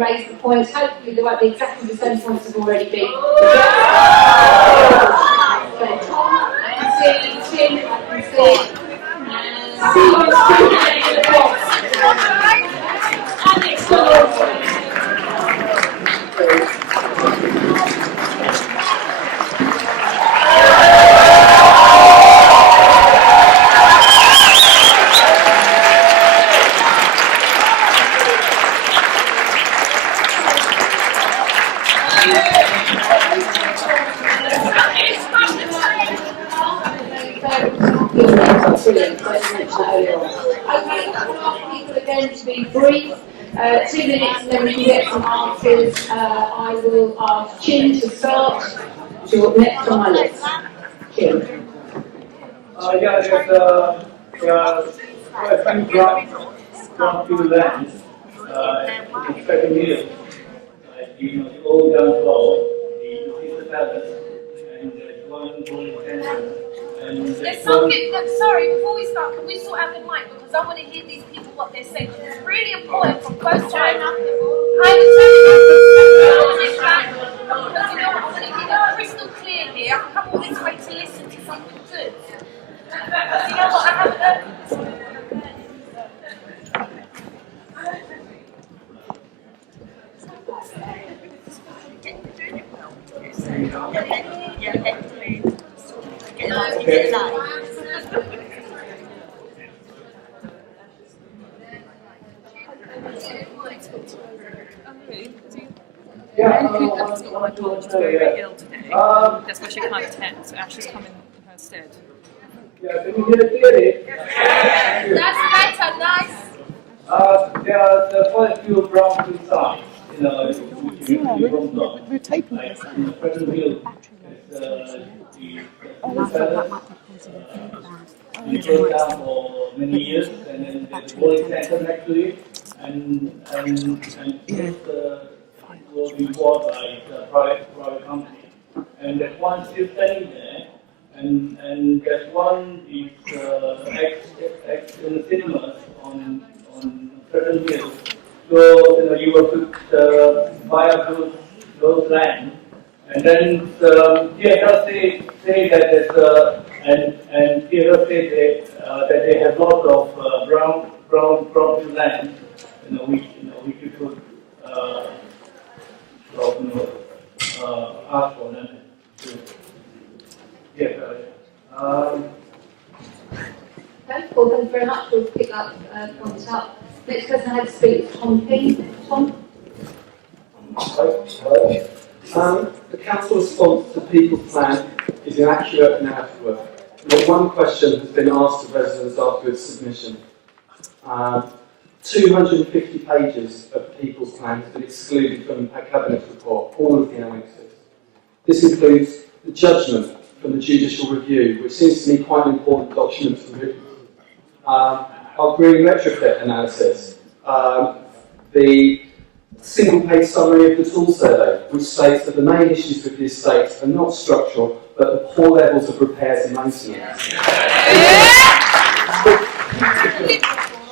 raise the points. Hopefully there won't be exactly the same points have already been. So Tom, I can see, Tim, I can see, and Stephen's still getting in the box. Alex, brilliant, so I mentioned that earlier on. Okay, I'm going to ask people again to be brief, 2 minutes, and then we can get some answers. I will ask Chin to start. You're next on my list. Chin. There's quite a few grants to lands in certain years. The old down floor, the palace, and there's one golden temple. There's something that, sorry, before we start, can we sort out the mic? Because I want to hear these people what they're saying. It's really important from both sides. I understand. Because you know what, I want to hear it crystal clear here. I've come all this way to listen to something good. Because you know what, I haven't heard. That's got my daughter, she's very, very ill today. That's why she can't attend, so Ashley's coming in her stead. Yeah, can you hear it? That's better, nice. There are quite a few brown sides, we're taping like this. in the present hill, we closed down for many years, and then there's a bowling center next to it, and this will be bought by a private company. And there's one still standing there, and there's one is ex in the cinemas on certain hills. So you have to buy up those land, and then here does say that there's and here does say that they have lots of brown property land, which you could ask for them to get. Okay, well, thank you very much. We'll pick up points up. Next person I had to speak is Tom King. Tom? The council response to the People's Plan is inaccurate and inadequate. Not one question has been asked of residents after its submission. 250 pages of the People's Plan has been excluded from a Cabinet report, all of the annexes. This includes the judgment from the judicial review, which seems to me quite an important document to read. Our green retrofit analysis, the single-page summary of the tool survey, which states that the main issues with the estate are not structural, but the poor levels of repairs and maintenance.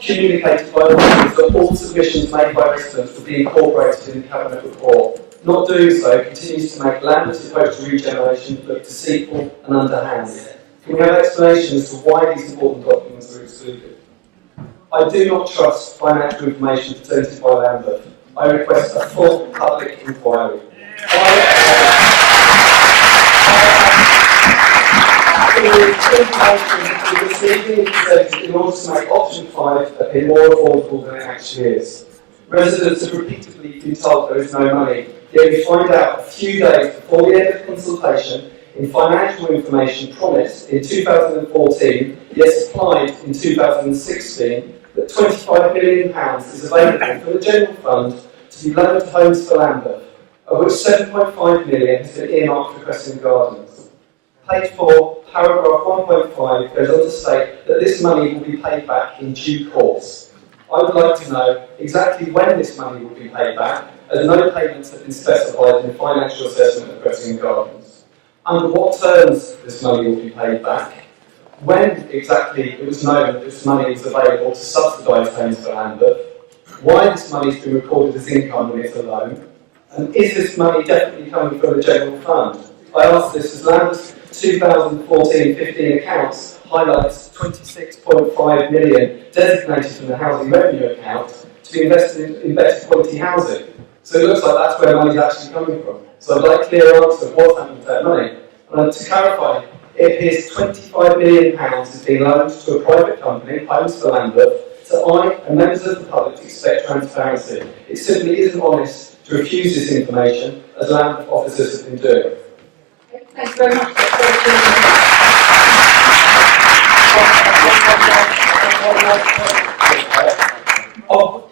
Communicated by officers that all submissions made by residents will be incorporated in the Cabinet report. Not doing so continues to make Lambert's approach to regeneration look deceitful and underhand. Can we have explanation as to why these important documents are excluded? I do not trust financial information presented by Lambert. I request a full public inquiry. In order to make option 5 appear more affordable than it actually is. Residents have repeatedly been told there is no money, yet we find out a few days before the end of consultation in financial information promised in 2014, yet supplied in 2016, that £25 million is available from the General Fund to be loaned to Homes for Lambeth, of which £7.5 million has been earmarked for Cressingham Gardens. Page 4, paragraph 1.5 goes on to state that this money will be paid back in due course. I would like to know exactly when this money will be paid back, as no payments have been specified in the financial assessment of Cressingham Gardens. Under what terms this money will be paid back, when exactly it was known that this money was available to subsidise Homes for Lambeth, why this money has been recorded as income when it's a loan, and is this money definitely coming from the general fund? I asked this as Land's 2014-15 accounts highlights 26.5 million designated from the housing revenue account to be invested in better quality housing. So it looks like that's where money is actually coming from. So I'd like a clear answer of what's happening to that money. And to clarify, it appears £25 million is being loaned to a private company, Homes for Lambeth, so I and members of the public expect transparency. It simply isn't honest to refuse this information, as Lambeth officers have been doing. Thanks very much.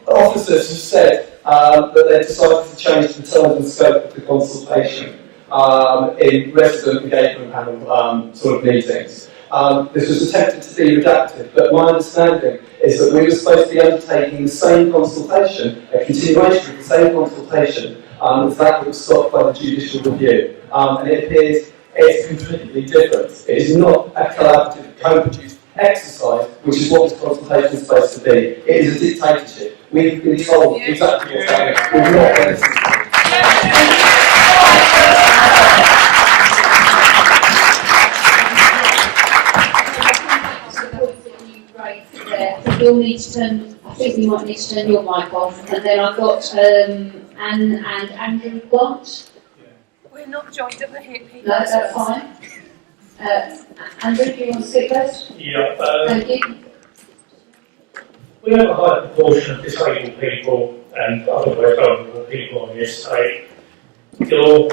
Officers have said that they've decided to change the terms and scope of the consultation in resident engagement panel sort of meetings. This was attempted to be redacted, but my understanding is that we were supposed to be undertaking the same consultation, a continuation of the same consultation, as that was stopped by the judicial review. And it appears it's completely different. It is not a collaborative, co-produced exercise, which is what this consultation is supposed to be. It is a dictatorship. We've been told exactly what's happening. We've not been listened to. We'll need to turn, I think we might need to turn your mic off, and then I've got Anne and Andrew Watt. We're not joined at the hip. No, that's fine. Andrew, do you want to speak first? Yeah, Thank you. we have a high proportion of disabled people and otherwise vulnerable people on the estate. Your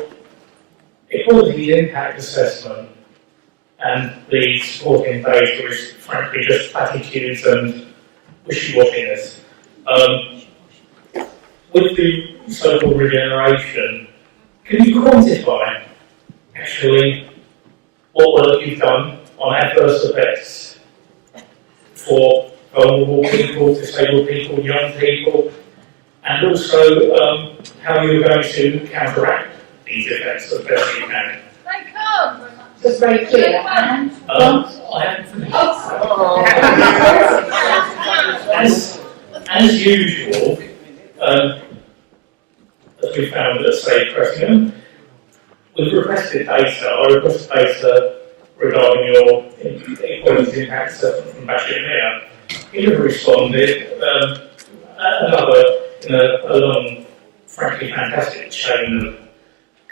equality impact assessment and the supporting data is frankly just platitudes and wishy-washiness. With the so-called regeneration, can you quantify actually what work you've done on adverse effects for vulnerable people, disabled people, young people, and also how you're going to counteract these effects as best you can? They come! Just very clear. Anne, I haven't finished. As usual, as we found at, say, Cressingham, we've requested data. I requested data regarding your equality impact assessment from Bashir. You have responded. Another in a long, frankly fantastic chain of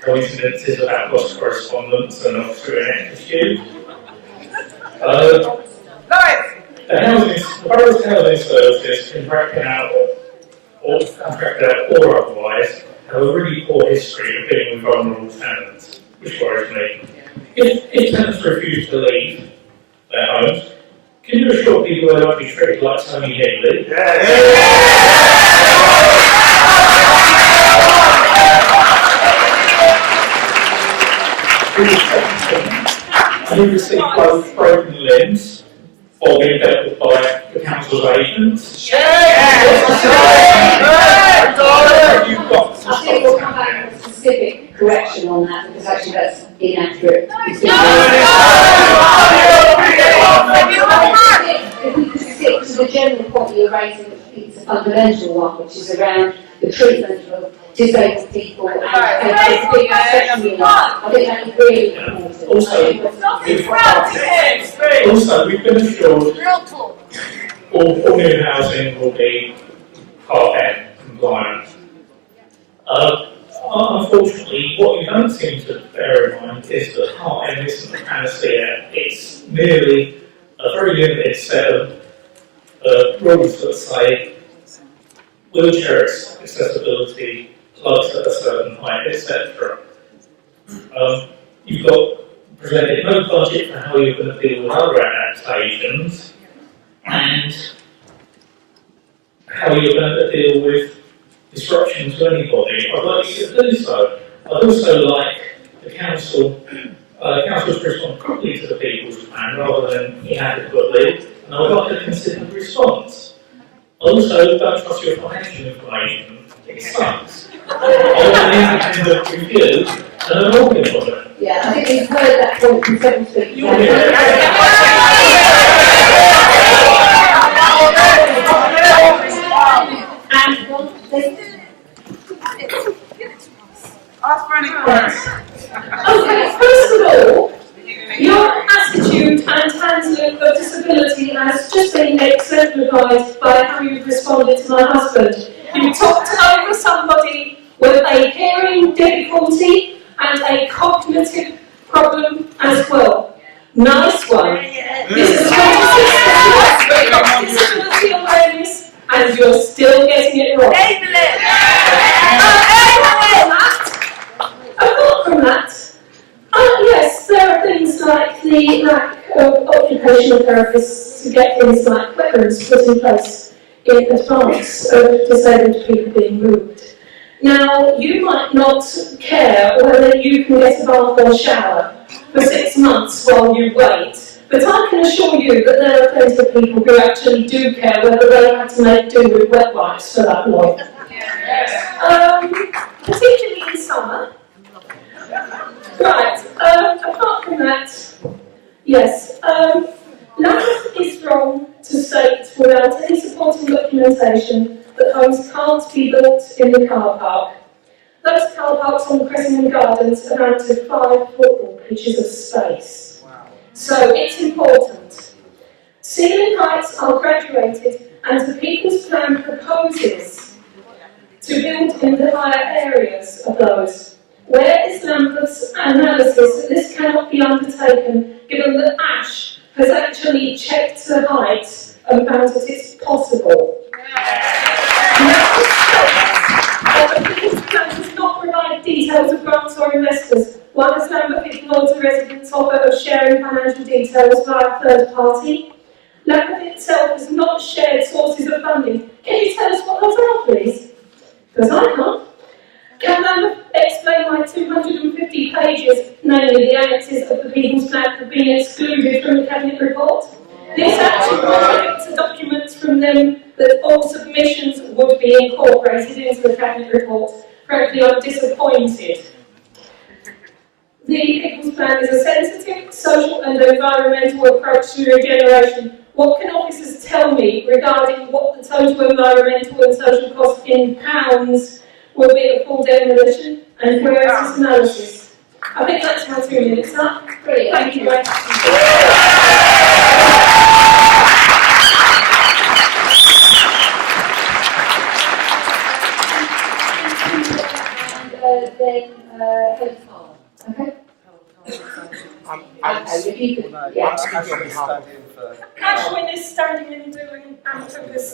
coincidences about lost correspondence and officer ineptitude. The borough's housing services, contracted out or otherwise, have a really poor history of dealing with vulnerable tenants, which worries me. If tenants refuse to leave their homes, can you assure people they won't be treated like Tony Hindley? Who received both broken limbs or being dealt with by the council's agents? I think we'll come back with a specific correction on that, because actually that's inaccurate. If we could stick to the general point you're raising, it's a fundamental one, which is around the treatment of disabled people and sexually. I think that is really important. Also, we've been assured all new housing will be Part N compliant. Unfortunately, what you don't seem to bear in mind is that Part N isn't a panacea. It's merely a very limited set of rules that say wheelchair accessibility, plugs at a certain height, etc. You've got presented no budget for how you're going to deal with other adaptations and how you're going to deal with disruption to anybody. I'd like you to do so. I'd also like the council to respond quickly to the people's plan rather than inadequately, and I would like a considered response. Also, don't trust your financial information. It sucks. I want an independent review and an organ on it. Yeah, I think we've heard that point from several speakers. And please. Ask for an inquiry. Okay, first of all, your attitude and handling of disability has just been exemplified by how you've responded to my husband. You talked over somebody with a hearing difficulty and a cognitive problem as well. Nice one. This is a disability awareness and you're still getting it wrong. Apart from that, yes, there are things like the lack of occupational therapists to get things like weapons put in place in advance of disabled people being moved. Now, you might not care whether you can get a bath or shower for 6 months while you wait, but I can assure you that there are plenty of people who actually do care whether they have to make do with wet wipes for that long. Particularly in summer. Right, apart from that, yes, NAF is wrong to state without any supporting documentation that homes can't be built in the car park. Those car parks on the Cressingham Gardens amount to 5 football pitches of space. Wow. So it's important. Ceiling heights are graduated and the People's Plan proposes to build in the higher areas of those. Where is Lambert's analysis that this cannot be undertaken given that Ash has actually checked the height and found that it's possible? The People's Plan does not provide details of grants or investors. Why does Lambert Older residents offer of sharing financial details via a third party? Lambert itself has not shared sources of funding. Can you tell us what those are, please? Because I can't. Can Lambert explain why 250 pages, namely the annexes of the People's Plan, have been excluded from the Cabinet report? This actually contradicts the documents from them that all submissions would be incorporated into the Cabinet report. Frankly, I'm disappointed. The People's Plan is a sensitive, social and environmental approach to regeneration. What can officers tell me regarding what the total environmental and social cost in pounds will be a full demolition, and where is this analysis? I think that's my 2 minutes up. Brilliant. Thank you very much. And then Head Farmer. Okay? If you could, yeah. I'm speaking on behalf of Cash winners standing in the room and focus